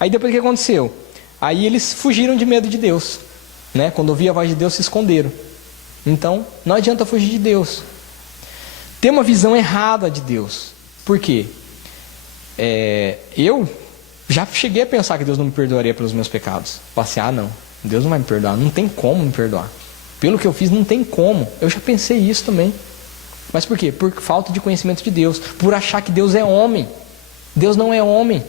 Aí depois o que aconteceu? Aí eles fugiram de medo de Deus, né? Quando ouviram a voz de Deus, se esconderam. Então, não adianta fugir de Deus. Ter uma visão errada de Deus. Por quê? Eu já cheguei a pensar que Deus não me perdoaria pelos meus pecados. Passei, não, Deus não vai me perdoar, não tem como me perdoar. Pelo que eu fiz, não tem como. Eu já pensei isso também. Mas por quê? Por falta de conhecimento de Deus. Por achar que Deus é homem. Deus não é homem.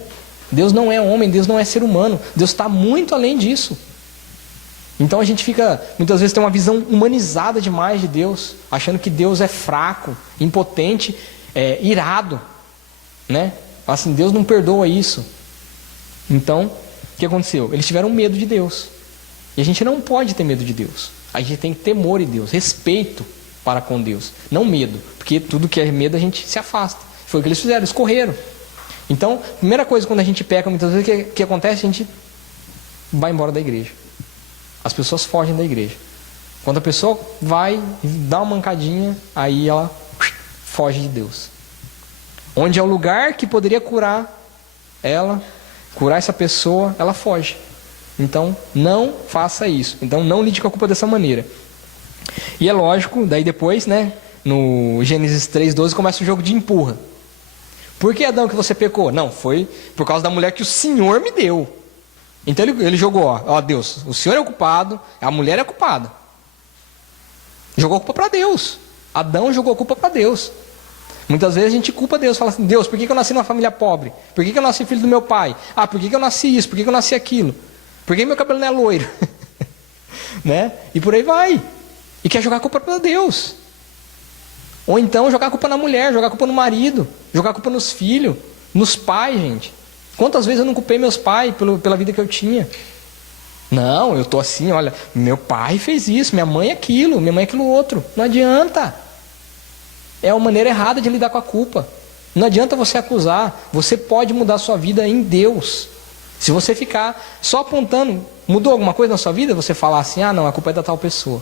Deus não é homem, Deus não é ser humano. Deus está muito além disso. Então a gente fica, muitas vezes tem uma visão humanizada demais de Deus, achando que Deus é fraco, impotente, irado, né? Assim, Deus não perdoa isso. Então, o que aconteceu? Eles tiveram medo de Deus. E a gente não pode ter medo de Deus. A gente tem temor em Deus, respeito para com Deus, não medo, porque tudo que é medo a gente se afasta. Foi o que eles fizeram, eles correram. Então, a primeira coisa quando a gente peca, muitas vezes, o que acontece? A gente vai embora da igreja. As pessoas fogem da igreja. Quando a pessoa vai e dá uma mancadinha, aí ela foge de Deus. Onde é o lugar que poderia curar ela, curar essa pessoa, ela foge. Então, não faça isso. Então, não lide com a culpa dessa maneira. E é lógico, daí depois, né, no Gênesis 3:12 começa o jogo de empurra. Por que, Adão, que você pecou? Não, foi por causa da mulher que o Senhor me deu. Então ele jogou, ó Deus, o Senhor é o culpado, a mulher é a culpada. Jogou a culpa para Deus. Adão jogou a culpa para Deus. Muitas vezes a gente culpa Deus, fala assim, Deus, por que eu nasci numa família pobre? Por que eu nasci filho do meu pai? Por que eu nasci isso? Por que eu nasci aquilo? Por que meu cabelo não é loiro? Né? E por aí vai. E quer jogar a culpa para Deus. Ou então jogar a culpa na mulher, jogar a culpa no marido, jogar a culpa nos filhos, nos pais, gente. Quantas vezes eu não culpei meus pais pela vida que eu tinha? Não, eu estou assim, olha, meu pai fez isso, minha mãe aquilo outro. Não adianta. É uma maneira errada de lidar com a culpa. Não adianta você acusar. Você pode mudar a sua vida em Deus. Se você ficar só apontando, mudou alguma coisa na sua vida? Você falar assim, não, a culpa é da tal pessoa.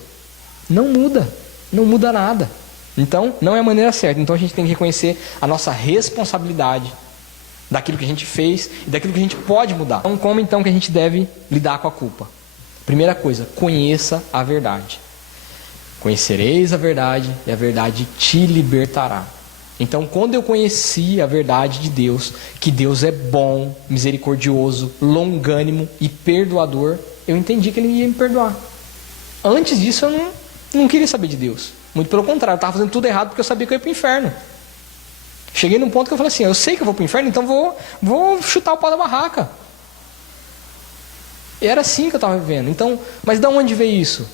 Não muda nada. Então, não é a maneira certa. Então a gente tem que reconhecer a nossa responsabilidade daquilo que a gente fez e daquilo que a gente pode mudar. Então, como então que a gente deve lidar com a culpa? Primeira coisa, conheça a verdade. Conhecereis a verdade e a verdade te libertará. Então, quando eu conheci a verdade de Deus, que Deus é bom, misericordioso, longânimo e perdoador, eu entendi que Ele ia me perdoar. Antes disso, eu não queria saber de Deus. Muito pelo contrário, eu estava fazendo tudo errado porque eu sabia que eu ia para o inferno. Cheguei num ponto que eu falei assim, eu sei que eu vou para o inferno, então vou chutar o pau da barraca. E era assim que eu estava vivendo. Então, mas de onde veio isso?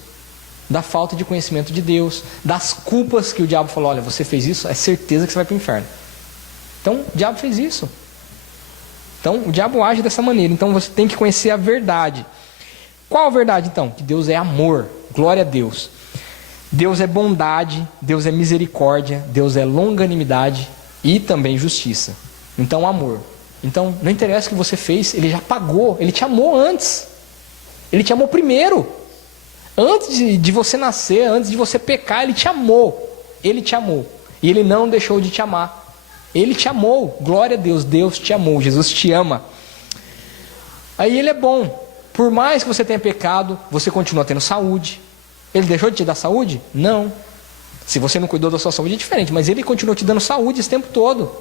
Da falta de conhecimento de Deus, das culpas que o diabo falou, olha, você fez isso, é certeza que você vai para o inferno. Então, o diabo fez isso. Então, o diabo age dessa maneira. Então, você tem que conhecer a verdade. Qual a verdade, então? Que Deus é amor. Glória a Deus. Deus é bondade, Deus é misericórdia, Deus é longanimidade e também justiça. Então, amor. Então, não interessa o que você fez, Ele já pagou, Ele te amou antes. Ele te amou primeiro. Antes de você nascer, antes de você pecar, Ele te amou. Ele te amou. E Ele não deixou de te amar. Ele te amou. Glória a Deus, Deus te amou, Jesus te ama. Aí Ele é bom. Por mais que você tenha pecado, você continua tendo saúde. Ele deixou de te dar saúde? Não. Se você não cuidou da sua saúde é diferente, mas Ele continuou te dando saúde esse tempo todo.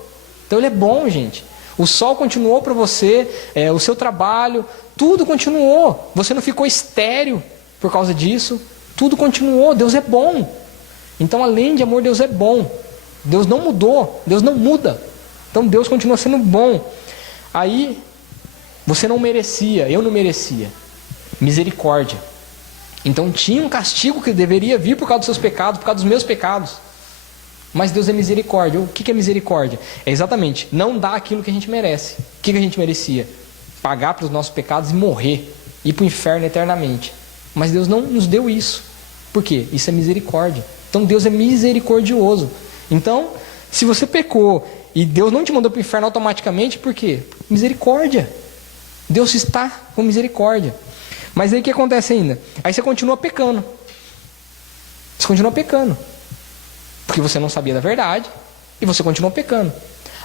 Então Ele é bom, gente. O sol continuou para você, o seu trabalho, tudo continuou. Você não ficou estéril por causa disso. Tudo continuou. Deus é bom. Então, além de amor, Deus é bom. Deus não mudou. Deus não muda. Então, Deus continua sendo bom. Aí, você não merecia, eu não merecia. Misericórdia. Então tinha um castigo que deveria vir por causa dos seus pecados, por causa dos meus pecados. Mas Deus é misericórdia. O que é misericórdia? É exatamente não dar aquilo que a gente merece. O que a gente merecia? Pagar pelos nossos pecados e morrer. Ir para o inferno eternamente. Mas Deus não nos deu isso. Por quê? Isso é misericórdia. Então Deus é misericordioso. Então, se você pecou e Deus não te mandou para o inferno automaticamente, por quê? Misericórdia. Deus está com misericórdia. Mas aí o que acontece ainda? Aí você continua pecando. Você continua pecando. Porque você não sabia da verdade e você continua pecando.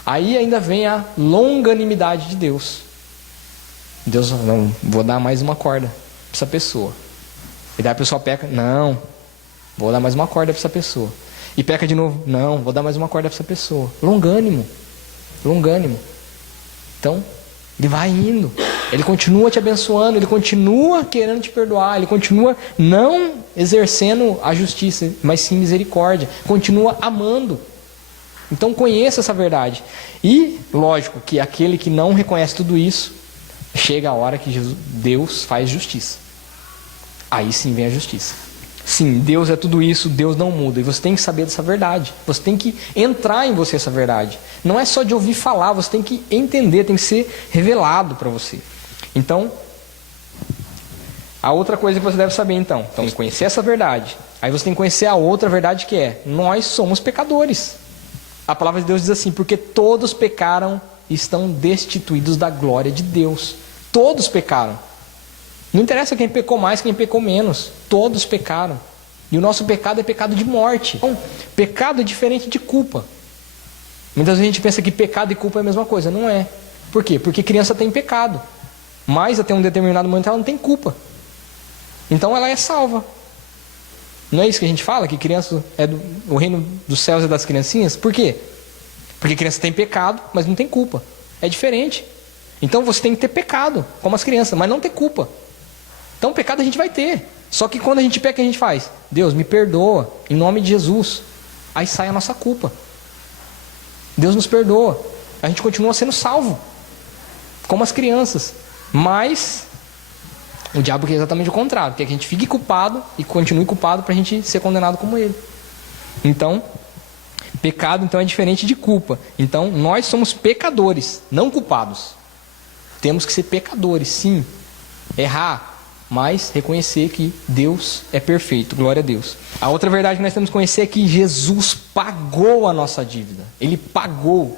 Aí ainda vem a longanimidade de Deus. Deus, não, vou dar mais uma corda para essa pessoa. E daí a pessoa peca, não, vou dar mais uma corda para essa pessoa. E peca de novo, não, vou dar mais uma corda para essa pessoa. Longânimo. Então, ele vai indo, ele continua te abençoando, ele continua querendo te perdoar, ele continua não exercendo a justiça, mas sim misericórdia, continua amando. Então conheça essa verdade. E, lógico, que aquele que não reconhece tudo isso, chega a hora que Deus faz justiça. Aí sim vem a justiça. Sim, Deus é tudo isso, Deus não muda. E você tem que saber dessa verdade. Você tem que entrar em você essa verdade. Não é só de ouvir falar, você tem que entender, tem que ser revelado para você. Então, a outra coisa que você deve saber então, conhecer essa verdade. Aí você tem que conhecer a outra verdade que é, nós somos pecadores. A palavra de Deus diz assim, porque todos pecaram e estão destituídos da glória de Deus. Todos pecaram. Não interessa quem pecou mais, quem pecou menos. Todos pecaram. E o nosso pecado é pecado de morte. Então, pecado é diferente de culpa. Muitas vezes a gente pensa que pecado e culpa é a mesma coisa. Não é. Por quê? Porque criança tem pecado. Mas até um determinado momento ela não tem culpa. Então ela é salva. Não é isso que a gente fala? Que criança é o reino dos céus é das criancinhas? Por quê? Porque criança tem pecado, mas não tem culpa. É diferente. Então você tem que ter pecado, como as crianças, mas não ter culpa. Então pecado a gente vai ter. Só que quando a gente peca, o que a gente faz? Deus, me perdoa, em nome de Jesus. Aí sai a nossa culpa. Deus nos perdoa. A gente continua sendo salvo, como as crianças. Mas o diabo quer exatamente o contrário, quer que a gente fique culpado e continue culpado para a gente ser condenado como ele. Então, pecado então é diferente de culpa. Então, nós somos pecadores, não culpados. Temos que ser pecadores, sim. Errar, mas reconhecer que Deus é perfeito. Glória a Deus. A outra verdade que nós temos que conhecer é que Jesus pagou a nossa dívida. Ele pagou.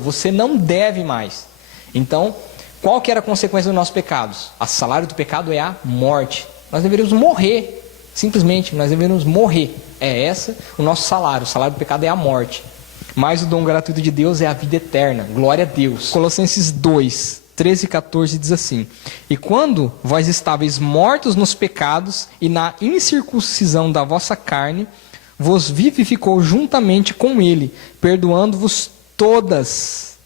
Você não deve mais. Então, qual que era a consequência dos nossos pecados? O salário do pecado é a morte. Nós deveríamos morrer. Simplesmente, nós deveríamos morrer. É esse o nosso salário. O salário do pecado é a morte. Mas o dom gratuito de Deus é a vida eterna. Glória a Deus. Colossenses 2, 13 e 14 diz assim: E quando vós estáveis mortos nos pecados e na incircuncisão da vossa carne, vos vivificou juntamente com ele, perdoando-vos todas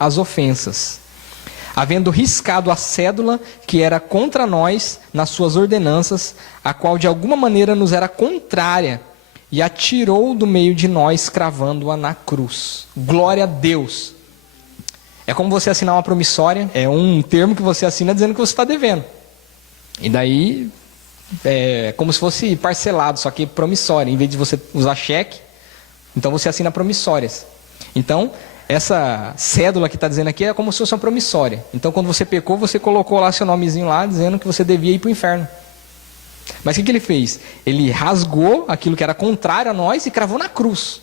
as ofensas, havendo riscado a cédula que era contra nós nas suas ordenanças, a qual de alguma maneira nos era contrária, e a tirou do meio de nós, cravando-a na cruz. Glória a Deus. É como você assinar uma promissória, é um termo que você assina dizendo que você está devendo. E daí, é como se fosse parcelado, só que promissória. Em vez de você usar cheque, então você assina promissórias. Então, essa cédula que está dizendo aqui é como se fosse uma promissória. Então, quando você pecou, você colocou lá seu nomezinho lá, dizendo que você devia ir para o inferno. Mas o que ele fez? Ele rasgou aquilo que era contrário a nós e cravou na cruz.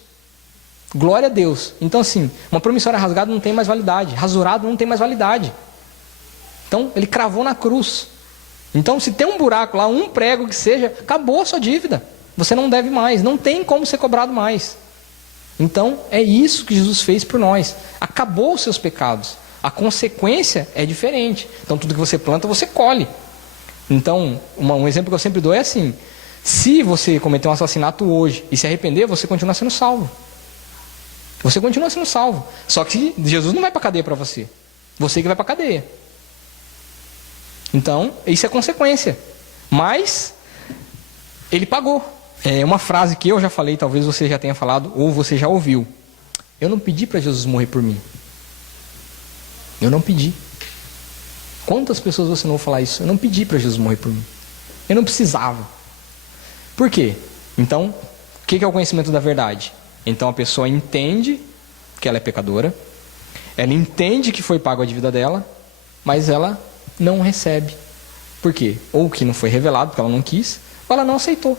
Glória a Deus. Então assim, uma promissória rasgada não tem mais validade. Rasurado não tem mais validade. Então ele cravou na cruz. Então se tem um buraco lá, um prego que seja, acabou a sua dívida. Você não deve mais, não tem como ser cobrado mais. Então é isso que Jesus fez por nós. Acabou os seus pecados. A consequência é diferente. Então tudo que você planta, você colhe. Então, um exemplo que eu sempre dou é assim: se você cometer um assassinato hoje e se arrepender, você continua sendo salvo. Você continua sendo salvo. Só que Jesus não vai para a cadeia para você. Você que vai para a cadeia. Então, isso é consequência. Mas, ele pagou. É uma frase que eu já falei, talvez você já tenha falado, ou você já ouviu. Eu não pedi para Jesus morrer por mim. Eu não pedi. Quantas pessoas você não ouve falar isso? Eu não pedi para Jesus morrer por mim. Eu não precisava. Por quê? Então, o que é o conhecimento da verdade? Então a pessoa entende que ela é pecadora, ela entende que foi pago a dívida dela, mas ela não recebe. Por quê? Ou que não foi revelado, porque ela não quis, ou ela não aceitou.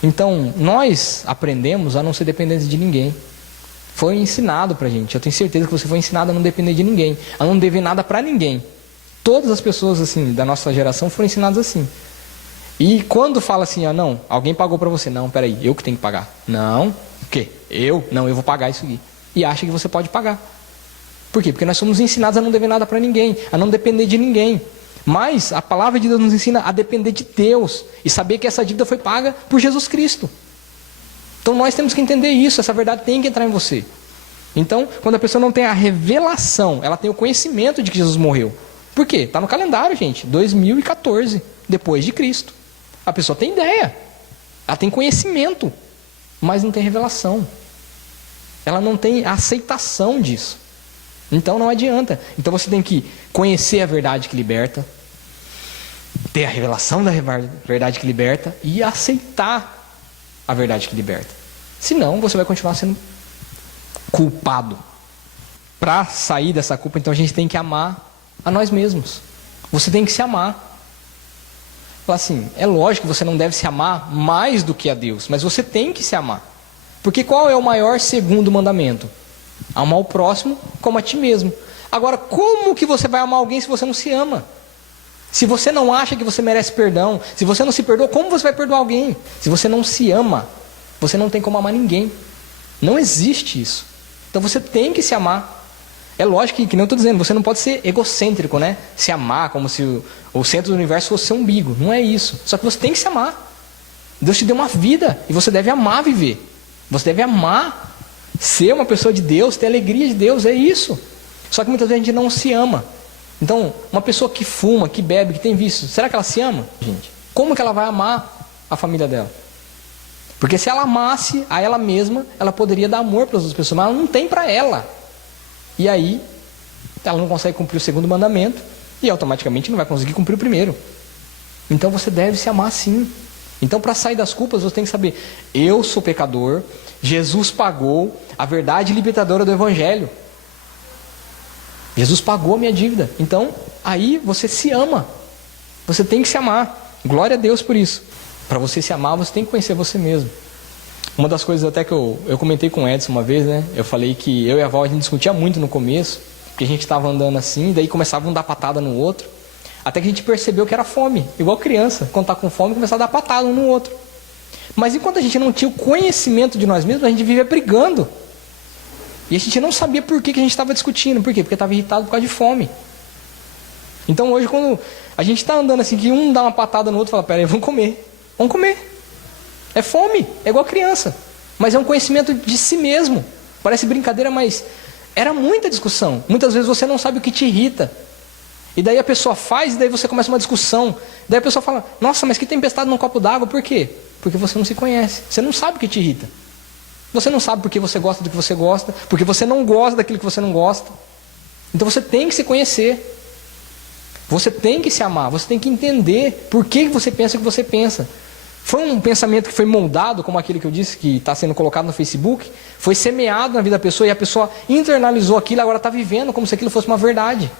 Então, nós aprendemos a não ser dependentes de ninguém. Foi ensinado pra gente. Eu tenho certeza que você foi ensinado a não depender de ninguém, a não dever nada pra ninguém. Todas as pessoas assim da nossa geração foram ensinadas assim. E quando fala assim, não, alguém pagou pra você. Não, peraí, eu que tenho que pagar. Não, o quê? Eu? Não, eu vou pagar isso aqui. E acha que você pode pagar. Por quê? Porque nós somos ensinados a não dever nada para ninguém, a não depender de ninguém. Mas a palavra de Deus nos ensina a depender de Deus e saber que essa dívida foi paga por Jesus Cristo. Então nós temos que entender isso, essa verdade tem que entrar em você. Então, quando a pessoa não tem a revelação, ela tem o conhecimento de que Jesus morreu. Por quê? Está no calendário, gente, 2014, depois de Cristo. A pessoa tem ideia, ela tem conhecimento, mas não tem revelação. Ela não tem a aceitação disso. Então não adianta. Então você tem que conhecer a verdade que liberta, ter a revelação da verdade que liberta e aceitar a verdade que liberta. Senão você vai continuar sendo culpado. Para sair dessa culpa, então a gente tem que amar a nós mesmos. Você tem que se amar. Fala assim, é lógico que você não deve se amar mais do que a Deus, mas você tem que se amar. Porque qual é o maior segundo mandamento? Amar o próximo como a ti mesmo. Agora, como que você vai amar alguém se você não se ama? Se você não acha que você merece perdão, se você não se perdoa, como você vai perdoar alguém? Se você não se ama, você não tem como amar ninguém. Não existe isso. Então você tem que se amar. É lógico que nem eu estou dizendo, você não pode ser egocêntrico, né? Se amar como se o centro do universo fosse seu umbigo. Não é isso. Só que você tem que se amar. Deus te deu uma vida e você deve amar viver. Você deve amar ser uma pessoa de Deus, ter alegria de Deus, é isso. Só que muitas vezes a gente não se ama. Então, uma pessoa que fuma, que bebe, que tem vício, será que ela se ama, gente? Como que ela vai amar a família dela? Porque se ela amasse a ela mesma, ela poderia dar amor para as outras pessoas, mas ela não tem para ela. E aí, ela não consegue cumprir o segundo mandamento e automaticamente não vai conseguir cumprir o primeiro. Então você deve se amar sim. Então, para sair das culpas, você tem que saber, eu sou pecador, Jesus pagou a verdade libertadora do Evangelho. Jesus pagou a minha dívida. Então, aí você se ama. Você tem que se amar. Glória a Deus por isso. Para você se amar, você tem que conhecer você mesmo. Uma das coisas até que eu comentei com o Edson uma vez, né? Eu falei que eu e a Val, a gente discutia muito no começo, porque a gente estava andando assim, daí começava um dar patada no outro, até que a gente percebeu que era fome, igual criança, quando está com fome, começava a dar patada um no outro. Mas enquanto a gente não tinha o conhecimento de nós mesmos, a gente vivia brigando. E a gente não sabia por que a gente estava discutindo. Por quê? Porque estava irritado por causa de fome. Então hoje, quando a gente está andando assim, que um dá uma patada no outro, fala, peraí, vamos comer. Vamos comer. É fome, é igual criança. Mas é um conhecimento de si mesmo. Parece brincadeira, mas era muita discussão. Muitas vezes você não sabe o que te irrita. E daí a pessoa faz, e daí você começa uma discussão. Daí a pessoa fala, nossa, mas que tempestade num copo d'água, por quê? Porque você não se conhece. Você não sabe o que te irrita. Você não sabe porque você gosta do que você gosta, porque você não gosta daquilo que você não gosta. Então você tem que se conhecer. Você tem que se amar, você tem que entender por que você pensa o que você pensa. Foi um pensamento que foi moldado, como aquele que eu disse, que está sendo colocado no Facebook, foi semeado na vida da pessoa e a pessoa internalizou aquilo e agora está vivendo como se aquilo fosse uma verdade.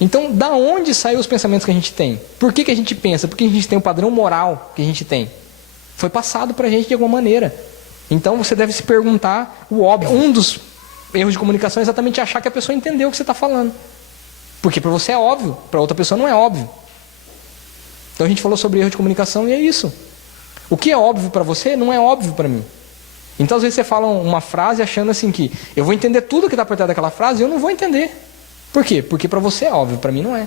Então, da onde saem os pensamentos que a gente tem? Por que a gente pensa? Por que a gente tem o padrão moral que a gente tem? Foi passado para a gente de alguma maneira. Então você deve se perguntar o óbvio. Um dos erros de comunicação é exatamente achar que a pessoa entendeu o que você está falando. Porque para você é óbvio, para outra pessoa não é óbvio. Então a gente falou sobre erro de comunicação e é isso. O que é óbvio para você não é óbvio para mim. Então às vezes você fala uma frase achando assim que eu vou entender tudo que está por trás daquela frase e eu não vou entender. Por quê? Porque para você é óbvio, para mim não é.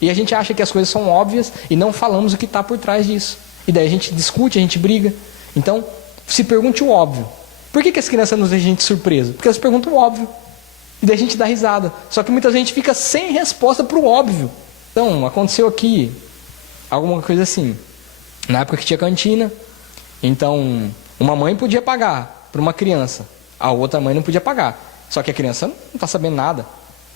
E a gente acha que as coisas são óbvias e não falamos o que está por trás disso. E daí a gente discute, a gente briga. Então, se pergunte o óbvio. Por que as crianças nos deixam a gente surpreso? Porque elas perguntam o óbvio. E daí a gente dá risada. Só que muita gente fica sem resposta para o óbvio. Então, aconteceu aqui alguma coisa assim. Na época que tinha cantina, então, uma mãe podia pagar para uma criança. A outra mãe não podia pagar. Só que a criança não está sabendo nada.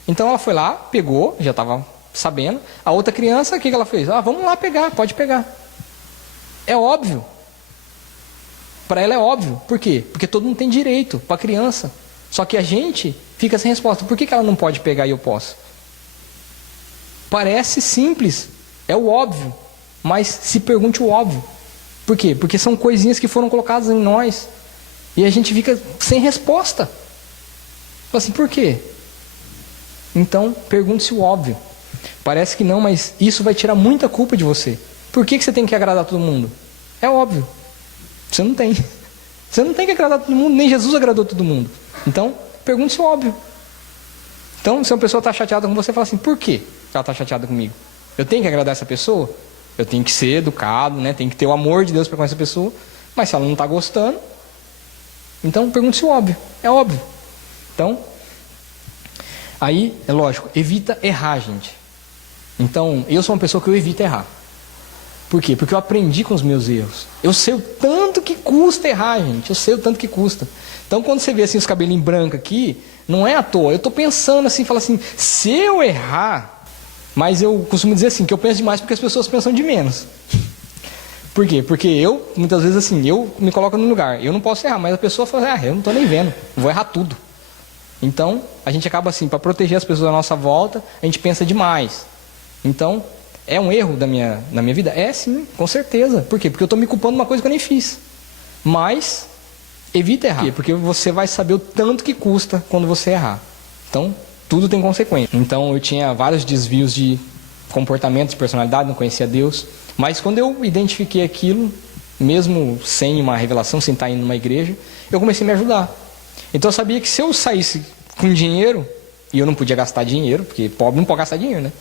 Então ela foi lá, pegou, já estava sabendo. A outra criança, o que ela fez? Vamos lá pegar, pode pegar. É óbvio. Para ela é óbvio. Por quê? Porque todo mundo tem direito para a criança. Só que a gente fica sem resposta. Por que ela não pode pegar e eu posso? Parece simples. É o óbvio. Mas se pergunte o óbvio. Por quê? Porque são coisinhas que foram colocadas em nós. E a gente fica sem resposta. Fala assim, por quê? Então, pergunte-se o óbvio. Parece que não, mas isso vai tirar muita culpa de você. Por que você tem que agradar todo mundo? É óbvio. Você não tem. Você não tem que agradar todo mundo, nem Jesus agradou todo mundo. Então, pergunte-se o óbvio. Então, se uma pessoa está chateada com você, fala assim, por quê que ela está chateada comigo? Eu tenho que agradar essa pessoa? Eu tenho que ser educado, né? Tenho que ter o amor de Deus para com essa pessoa. Mas se ela não está gostando, então pergunte-se o óbvio. É óbvio. Então, aí, é lógico, evita errar, gente. Então, eu sou uma pessoa que eu evito errar. Por quê? Porque eu aprendi com os meus erros. Eu sei o tanto que custa errar, gente. Eu sei o tanto que custa. Então, quando você vê assim os cabelinhos brancos aqui, não é à toa. Eu estou pensando assim, falo assim, se eu errar... Mas eu costumo dizer assim, que eu penso demais porque as pessoas pensam de menos. Por quê? Porque eu, muitas vezes assim, eu me coloco no lugar. Eu não posso errar, mas a pessoa fala, eu não estou nem vendo. Vou errar tudo. Então, a gente acaba assim, para proteger as pessoas à nossa volta, a gente pensa demais. Então... É um erro na minha vida? É sim, com certeza. Por quê? Porque eu estou me culpando de uma coisa que eu nem fiz. Mas, evita errar. Por quê? Porque você vai saber o tanto que custa quando você errar. Então, tudo tem consequência. Então, eu tinha vários desvios de comportamento, de personalidade, não conhecia Deus. Mas quando eu identifiquei aquilo, mesmo sem uma revelação, sem estar indo numa igreja, eu comecei a me ajudar. Então, eu sabia que se eu saísse com dinheiro, e eu não podia gastar dinheiro, porque pobre não pode gastar dinheiro, né?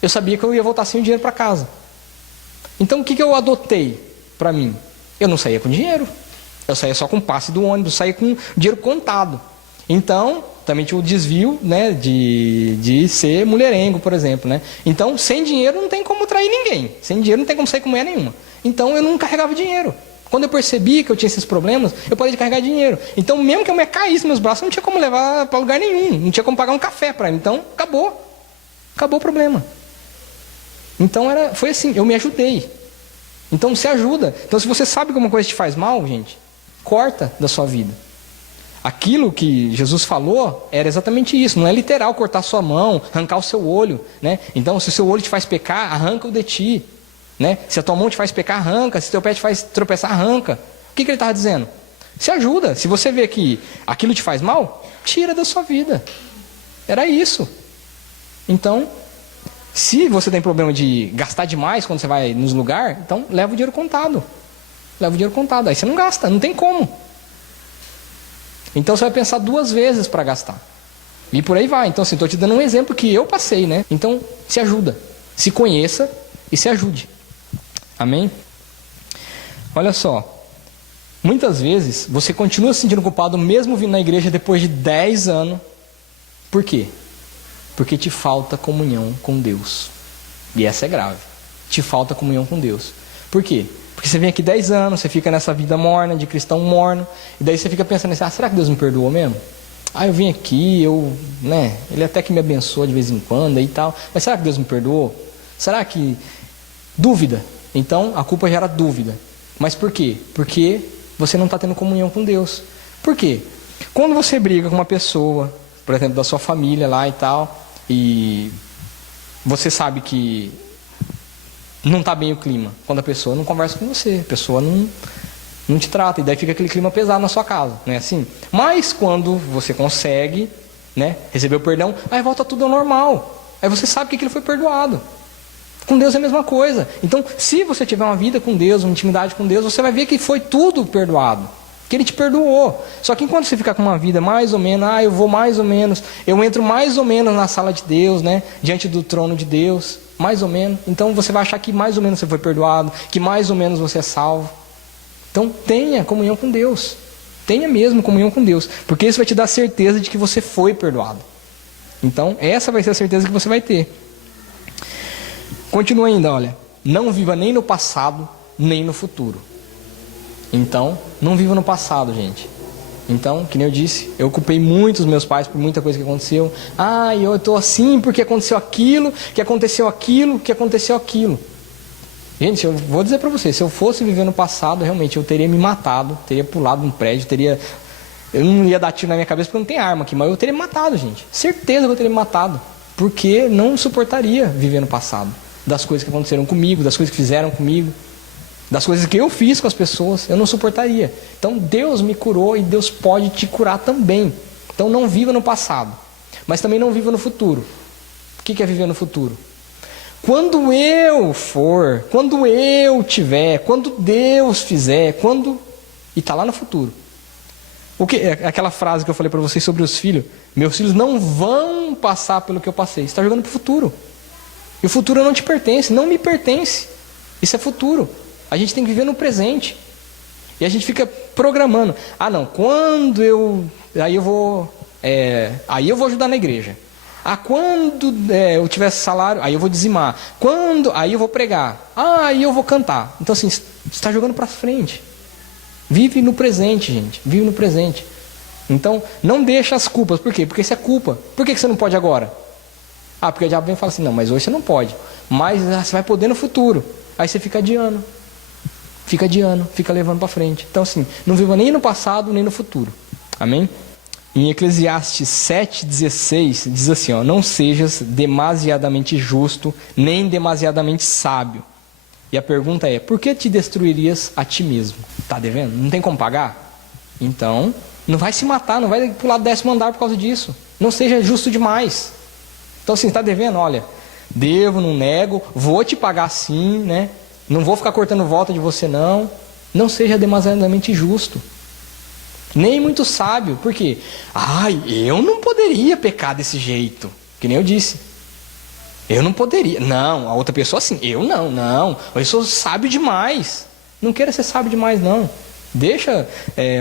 Eu sabia que eu ia voltar sem o dinheiro para casa. Então o que eu adotei para mim? Eu não saía com dinheiro. Eu saía só com o passe do ônibus, saía com dinheiro contado. Então, também tinha o desvio, né, de ser mulherengo, por exemplo. Né? Então, sem dinheiro não tem como trair ninguém. Sem dinheiro não tem como sair com mulher nenhuma. Então eu não carregava dinheiro. Quando eu percebi que eu tinha esses problemas, eu parei de carregar dinheiro. Então, mesmo que a mulher caísse nos meus braços, não tinha como levar para lugar nenhum. Não tinha como pagar um café para ela. Então, acabou. Acabou o problema. Então foi assim, eu me ajudei. Então se ajuda. Então se você sabe que alguma coisa te faz mal, gente, corta da sua vida. Aquilo que Jesus falou era exatamente isso. Não é literal cortar sua mão, arrancar o seu olho, né? Então se o seu olho te faz pecar, arranca o de ti, né? Se a tua mão te faz pecar, arranca. Se teu pé te faz tropeçar, arranca. O que ele estava dizendo? Se ajuda. Se você vê que aquilo te faz mal, tira da sua vida. Era isso. Então, se você tem problema de gastar demais quando você vai nos lugares, então leva o dinheiro contado. Leva o dinheiro contado. Aí você não gasta, não tem como. Então você vai pensar 2 vezes para gastar. E por aí vai. Então, assim, estou te dando um exemplo que eu passei, né? Então, se ajuda. Se conheça e se ajude. Amém? Olha só. Muitas vezes você continua se sentindo culpado mesmo vindo na igreja depois de 10 anos. Por quê? Porque te falta comunhão com Deus. E essa é grave. Te falta comunhão com Deus. Por quê? Porque você vem aqui 10 anos, você fica nessa vida morna, de cristão morno, e daí você fica pensando assim, será que Deus me perdoou mesmo? Eu vim aqui, Ele até que me abençoa de vez em quando e tal, mas será que Deus me perdoou? Será que... Dúvida. Então, a culpa gera dúvida. Mas por quê? Porque você não está tendo comunhão com Deus. Por quê? Quando você briga com uma pessoa, por exemplo, da sua família lá e tal, e você sabe que não está bem o clima, quando a pessoa não conversa com você, a pessoa não te trata, e daí fica aquele clima pesado na sua casa, não é assim? Mas quando você consegue, né, receber o perdão, aí volta tudo ao normal, aí você sabe que aquilo foi perdoado. Com Deus é a mesma coisa. Então, se você tiver uma vida com Deus, uma intimidade com Deus, você vai ver que foi tudo perdoado, que Ele te perdoou. Só que enquanto você ficar com uma vida mais ou menos, eu vou mais ou menos, eu entro mais ou menos na sala de Deus, né, diante do trono de Deus, mais ou menos, então você vai achar que mais ou menos você foi perdoado, que mais ou menos você é salvo. Então tenha comunhão com Deus, tenha mesmo comunhão com Deus, porque isso vai te dar certeza de que você foi perdoado. Então essa vai ser a certeza que você vai ter. Continua ainda, olha, não viva nem no passado, nem no futuro. Então, não viva no passado, gente. Então, que nem eu disse, eu culpei muito os meus pais por muita coisa que aconteceu. Eu estou assim porque aconteceu aquilo, que aconteceu aquilo, que aconteceu aquilo. Gente, eu vou dizer para vocês, se eu fosse viver no passado, realmente eu teria me matado, teria pulado um prédio, eu não ia dar tiro na minha cabeça porque não tem arma aqui, mas eu teria me matado, gente. Certeza que eu teria me matado, porque não suportaria viver no passado. Das coisas que aconteceram comigo, das coisas que fizeram comigo, das coisas que eu fiz com as pessoas, eu não suportaria. Então Deus me curou e Deus pode te curar também. Então não viva no passado, mas também não viva no futuro. O que é viver no futuro? Quando eu for, quando eu tiver, quando Deus fizer, e está lá no futuro. O que é aquela frase que eu falei para vocês sobre os filhos? Meus filhos não vão passar pelo que eu passei. Você está jogando para o futuro. E o futuro não te pertence, não me pertence. Isso é futuro. A gente tem que viver no presente. E a gente fica programando. Ah, não, quando eu... Aí eu vou ajudar na igreja. Ah, quando eu tiver salário, aí eu vou dizimar. Quando... Aí eu vou pregar. Ah, aí eu vou cantar. Então assim, você está jogando para frente. Vive no presente, gente. Vive no presente. Então, não deixa as culpas. Por quê? Porque isso é culpa. Por que você não pode agora? Ah, porque o diabo vem e fala assim, não, mas hoje você não pode. Mas você vai poder no futuro. Aí você fica adiando. Fica levando para frente. Então assim, não viva nem no passado, nem no futuro. Amém? Em Eclesiastes 7,16, diz assim, ó, não sejas demasiadamente justo, nem demasiadamente sábio. E a pergunta é, por que te destruirias a ti mesmo? Tá devendo? Não tem como pagar? Então, não vai se matar, não vai pular do 10º andar por causa disso. Não seja justo demais. Então assim, está devendo? Olha, devo, não nego, vou te pagar sim, né? Não vou ficar cortando volta de você não. Não seja demasiadamente justo. Nem muito sábio. Por quê? Ai, eu não poderia pecar desse jeito. Que nem eu disse. Eu não poderia. Não, a outra pessoa sim. Eu não. Eu sou sábio demais. Não queira ser sábio demais não. Deixa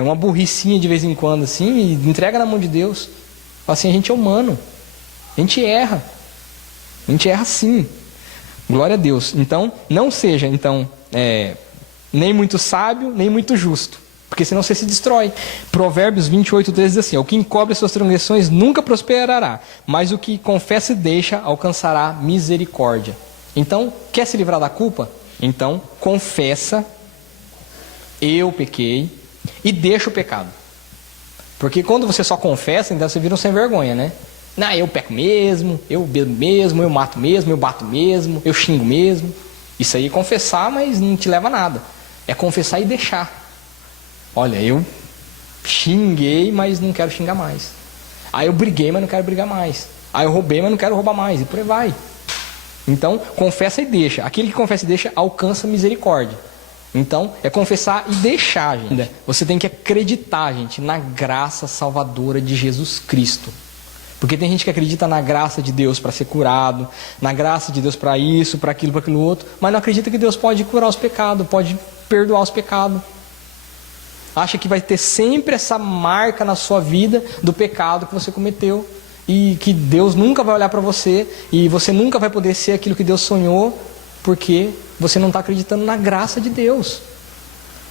uma burricinha de vez em quando assim e entrega na mão de Deus. Assim, a gente é humano. A gente erra. A gente erra sim. Glória a Deus. Então, não seja nem muito sábio, nem muito justo. Porque senão você se destrói. Provérbios 28:13 diz assim, o que encobre as suas transgressões nunca prosperará, mas o que confessa e deixa alcançará misericórdia. Então, quer se livrar da culpa? Então, confessa, eu pequei, e deixa o pecado. Porque quando você só confessa, então você vira um sem vergonha, né? Não, eu peco mesmo, eu bebo mesmo, eu mato mesmo, eu bato mesmo, eu xingo mesmo. Isso aí é confessar, mas não te leva a nada. É confessar e deixar. Olha, eu xinguei, mas não quero xingar mais. Aí eu briguei, mas não quero brigar mais. Aí eu roubei, mas não quero roubar mais. E por aí vai. Então, confessa e deixa. Aquele que confessa e deixa, alcança misericórdia. Então, é confessar e deixar, gente. Você tem que acreditar, gente, na graça salvadora de Jesus Cristo. Porque tem gente que acredita na graça de Deus para ser curado, na graça de Deus para isso, para aquilo, outro, mas não acredita que Deus pode curar os pecados, pode perdoar os pecados. Acha que vai ter sempre essa marca na sua vida do pecado que você cometeu e que Deus nunca vai olhar para você e você nunca vai poder ser aquilo que Deus sonhou porque você não está acreditando na graça de Deus.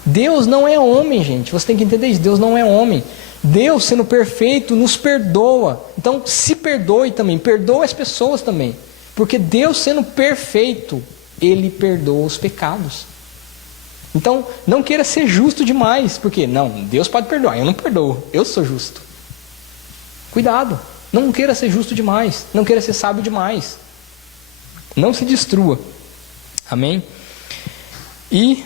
Deus não é homem, gente. Você tem que entender isso. Deus não é homem. Deus, sendo perfeito, nos perdoa. Então, se perdoe também. Perdoa as pessoas também. Porque Deus, sendo perfeito, Ele perdoa os pecados. Então, não queira ser justo demais. Porque, não, Deus pode perdoar. Eu não perdoo. Eu sou justo. Cuidado. Não queira ser justo demais. Não queira ser sábio demais. Não se destrua. Amém? E...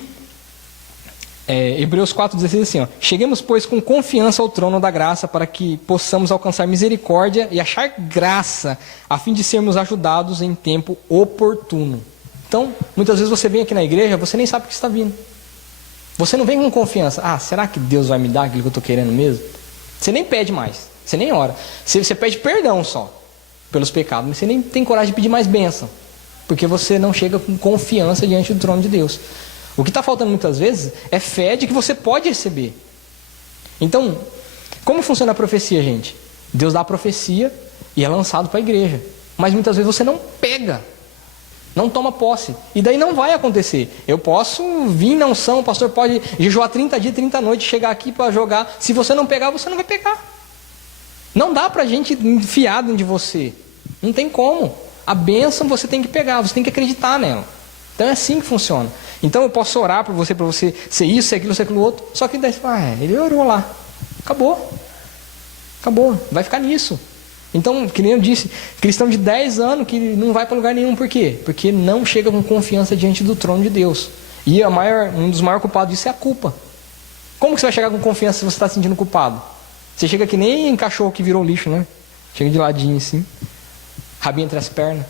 Hebreus 4,16 assim, ó, cheguemos pois com confiança ao trono da graça para que possamos alcançar misericórdia e achar graça a fim de sermos ajudados em tempo oportuno. Então, muitas vezes você vem aqui na igreja, você nem sabe o que está vindo. Você não vem com confiança. Ah, será que Deus vai me dar aquilo que eu estou querendo mesmo? Você nem pede mais, você nem ora. Você pede perdão só pelos pecados, mas você nem tem coragem de pedir mais bênção, porque você não chega com confiança diante do trono de Deus. O que está faltando muitas vezes é fé de que você pode receber. Então, como funciona a profecia, gente? Deus dá a profecia e é lançado para a igreja. Mas muitas vezes você não pega, não toma posse. E daí não vai acontecer. Eu posso vir na unção, o pastor pode jejuar 30 dias, 30 noites, chegar aqui para jogar. Se você não pegar, você não vai pegar. Não dá para a gente enfiar dentro de você. Não tem como. A bênção você tem que pegar, você tem que acreditar nela. Então é assim que funciona. Então eu posso orar por você ser isso, ser aquilo outro. Só que daí, ele orou lá. Acabou. Vai ficar nisso. Então, que nem eu disse, cristão de 10 anos que não vai para lugar nenhum. Por quê? Porque não chega com confiança diante do trono de Deus. E um dos maiores culpados disso é a culpa. Como que você vai chegar com confiança se você está se sentindo culpado? Você chega que nem cachorro que virou lixo, né? Chega de ladinho assim, rabinho entre as pernas.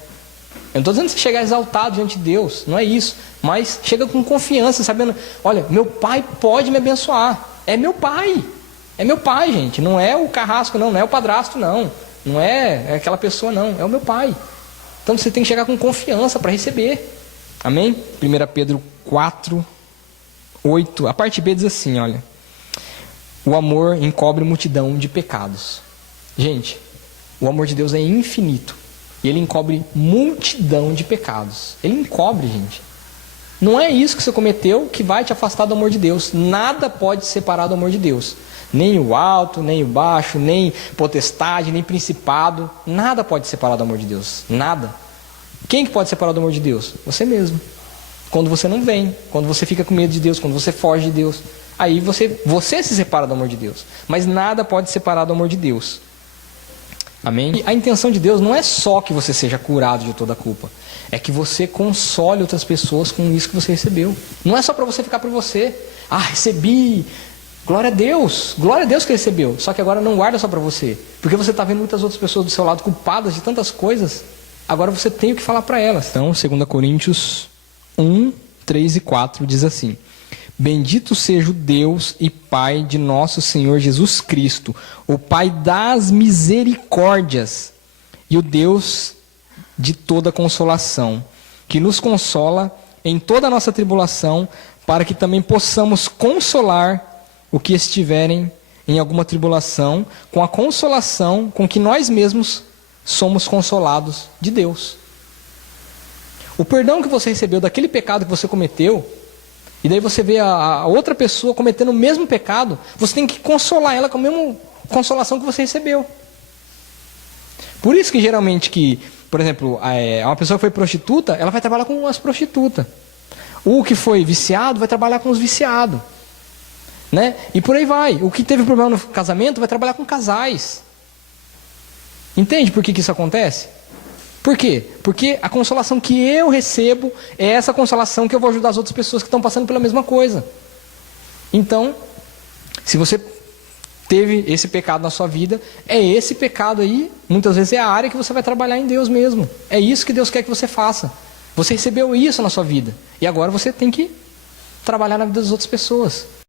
Eu não estou dizendo que você chegar exaltado diante de Deus, não é isso. Mas chega com confiança, sabendo, olha, meu pai pode me abençoar. É meu pai. É meu pai, gente. Não é o carrasco, não. Não é o padrasto, não. Não é aquela pessoa, não. É o meu pai. Então você tem que chegar com confiança para receber. Amém? 1 Pedro 4, 8. A parte B diz assim, olha. O amor encobre multidão de pecados. Gente, o amor de Deus é infinito. E ele encobre multidão de pecados. Ele encobre, gente. Não é isso que você cometeu que vai te afastar do amor de Deus. Nada pode separar do amor de Deus. Nem o alto, nem o baixo, nem potestade, nem principado. Nada pode separar do amor de Deus. Nada. Quem que pode separar do amor de Deus? Você mesmo. Quando você não vem, quando você fica com medo de Deus, quando você foge de Deus. Aí você se separa do amor de Deus. Mas nada pode separar do amor de Deus. Amém? E a intenção de Deus não é só que você seja curado de toda a culpa. É que você console outras pessoas com isso que você recebeu. Não é só para você ficar para você. Ah, recebi. Glória a Deus que recebeu. Só que agora não guarda só para você. Porque você está vendo muitas outras pessoas do seu lado culpadas de tantas coisas. Agora você tem o que falar para elas. Então, 2 Coríntios 1, 3 e 4 diz assim. Bendito seja o Deus e Pai de nosso Senhor Jesus Cristo, o Pai das misericórdias e o Deus de toda consolação, que nos consola em toda a nossa tribulação, para que também possamos consolar o que estiverem em alguma tribulação, com a consolação com que nós mesmos somos consolados de Deus. O perdão que você recebeu daquele pecado que você cometeu, e daí você vê a outra pessoa cometendo o mesmo pecado, você tem que consolar ela com a mesma consolação que você recebeu. Por isso que geralmente por exemplo, uma pessoa que foi prostituta, ela vai trabalhar com as prostitutas. O que foi viciado vai trabalhar com os viciados. Né? E por aí vai. O que teve problema no casamento vai trabalhar com casais. Entende por que isso acontece? Por quê? Porque a consolação que eu recebo é essa consolação que eu vou ajudar as outras pessoas que estão passando pela mesma coisa. Então, se você teve esse pecado na sua vida, é esse pecado aí, muitas vezes é a área que você vai trabalhar em Deus mesmo. É isso que Deus quer que você faça. Você recebeu isso na sua vida. E agora você tem que trabalhar na vida das outras pessoas.